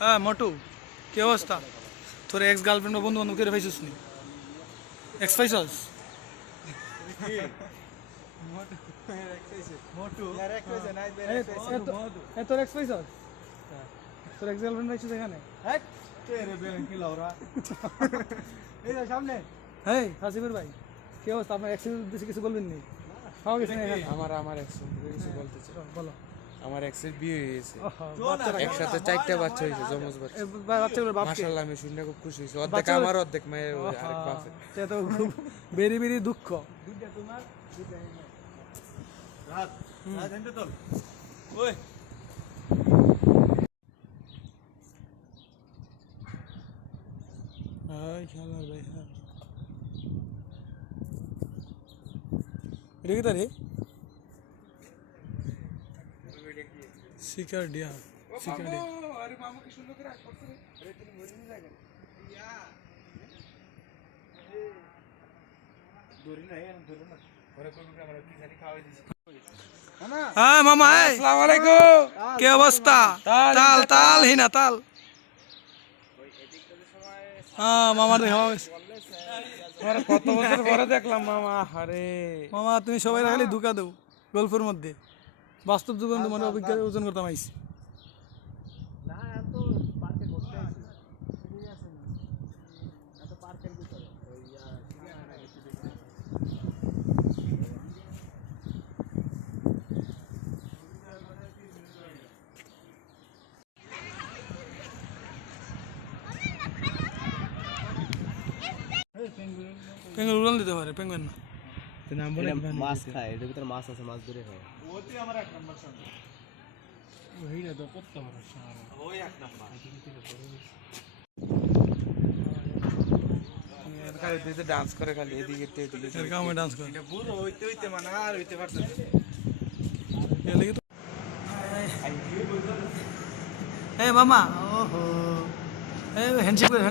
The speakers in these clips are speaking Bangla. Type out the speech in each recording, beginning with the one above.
হ্যাঁ মোটু কি অবস্থা? তোর এক্স গার্লফ্রেন্ড বন্ধু বান্ধব করে পাইছিস নি? এক্স পাইছস? তোর এক্স পাইছস? তোর এক্স গার্লফ্রেন্ড পাইছিস এখানে? সামনে। হেই হাসিবুর ভাই কি অবস্থা? আপনার এক্সের উদ্দেশ্যে কিছু বলবেন নি? খাওয়া গেছে আমার আমার এক্স কিছু বলতে চাই? বলো। আমার এক্সের বিয়ে হয়ে গেছে। একসাথে চারটা বাচ্চা হয়েছে জমজ বাচ্চা। এ, বা- বাচ্চাগুলোর মাশাআল্লাহ আমি শুনে খুব খুশি হয়েছি। অর্ধেক আমার অর্ধেক মায়ের ওই আরেক বাপের। সে তো খুব বেরি বেরি দুঃখ। হাই শালার ভাই হ্যাঁ। এটা কি তারে শিকার ডিয়া শিকার ডিয়া হ্যাঁ মামা এই। আসসালামু আলাইকুম কি অবস্থা? তাল তাল হিনা তাল। হ্যাঁ মামার দেখা হয়েছে। কত বছর পরে দেখলাম মামা আরে মামা তুমি সবাই খালি ধোকা দেও গল্পের মধ্যে। বাস্তব জীবন তোমার অভিজ্ঞতা ওজন করতাম আইসি পেঙ্গুন উড়াল দিতে পারে পেঙ্গুন না। মাছ খায় এটার ভিতরে মাছ আছে মাছ ধরে খায় ডান্স করে খালি এদিকে একটু এদিকে এর কামে ডান্স করে বুড়ো হইতে হইতে মানে আর হইতে পারতেছে এর লাগি তো এ মামা ওহো এ হ্যান্ডশিপ করে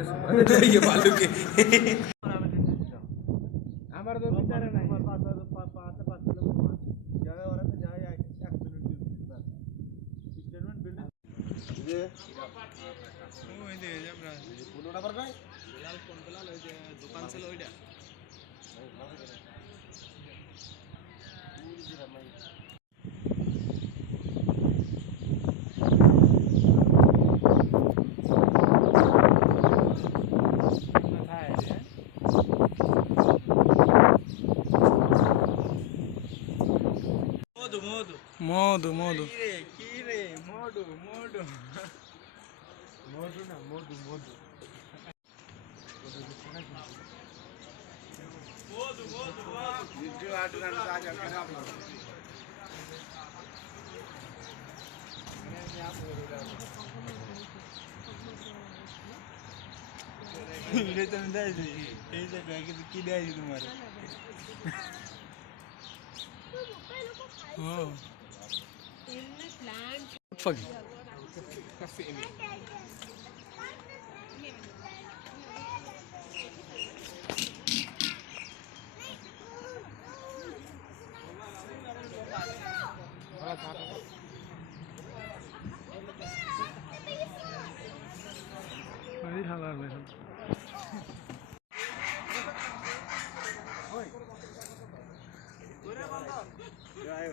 হ্যান্ডশিপ হ্যান্ডশিপ বালুকে আমার তো বিচারে নাই পাঁচটা পাঁচটা লোক যাবে ওরা তো যায় এক মিনিট স্টেটমেন্ট বিল্ডিং যে পনেরোটা পারবে দোকান ছিল ওইটা modo, modo. Kire, modo, modo. Modo na modo, modo. Modo, modo, modo. Eu acho que não dá já para mim. Ele tá me dando Ele tá me dando Que ideia do mar Uou মোডু মোডু ও ফাকি এই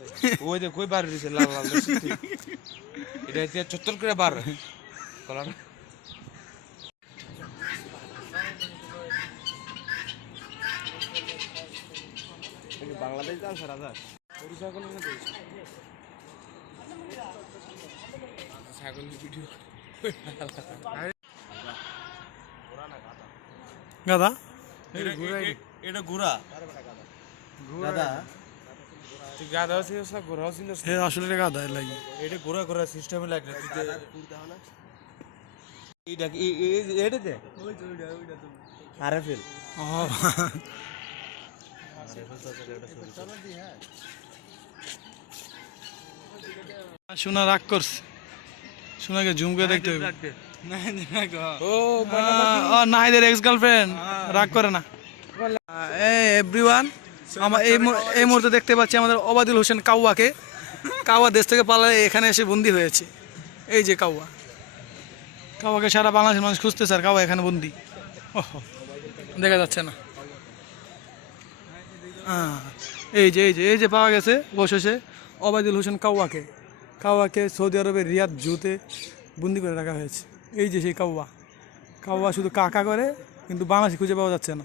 ভাই ওই যে কই বার হইছে? লাল লাল দেখছিস এটা দিয়ে চত্বর করে বার। কলার। বাংলাদেশ যান স্যার আজাদ। ছাগল এনে দিয়েছে ছাগল ভিডিও। গাদা? এটা ঘোরা। দাদা তুই গাধা ছিলিস না ঘোড়াও ছিলিস এ আসলে এটা গাদা এর লাগি। এটা ঘোরা ঘোরা সিস্টেমে লাগবে তুই যে এইটা কি- এই- এই- এটা দে আরএফএল ও শোনা রাগ করছে। শোনাকে জুম করে দেখতে হবে। ও ও নাহিদের এক্স গার্লফ্রেন্ড রাগ করে না। এভরিওয়ান আমার এই এই মুহূর্তে দেখতে পাচ্ছি আমাদের ওবায়দুল হোসেন কাউয়াকে কাউয়া দেশ থেকে পালায় এখানে এসে বন্দি হয়েছে। এই যে কাউয়া কাউয়াকে সারা বাংলাদেশের মানুষ খুঁজতেছে আর কাউয়া এখানে বন্দি। ওহো দেখা যাচ্ছে না। আহ, এই যে এই যে এই যে পাওয়া গেছে অবশেষে ওবায়দুল হোসেন কাউয়াকে কাউয়াকে সৌদি আরবের রিয়াদ জুতে বন্দি করে রাখা হয়েছে। এই যে সেই কাউয়া কাউয়া শুধু কাকা করে কিন্তু বাংলাদেশে খুঁজে পাওয়া যাচ্ছে না।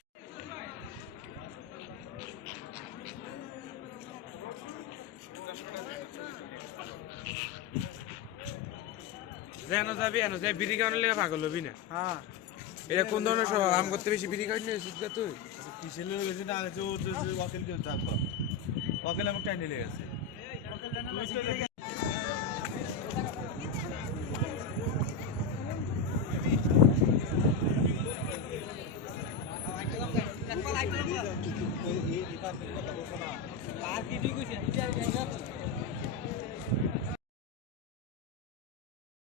যেন যাবি এন যাই বিড়ি খাওয়ানোর লেগে পাগল হবি না? হ্যাঁ। এটা কোন ধরনের স্বভাব? আম করতে বেশি বিড়ি খাওয়াই না তুই? কিসের লেগে গেছে না গেছে ও ওয়াকিল কেউ থাকব ওয়াকিল আমার টাইনে লেগে গেছে।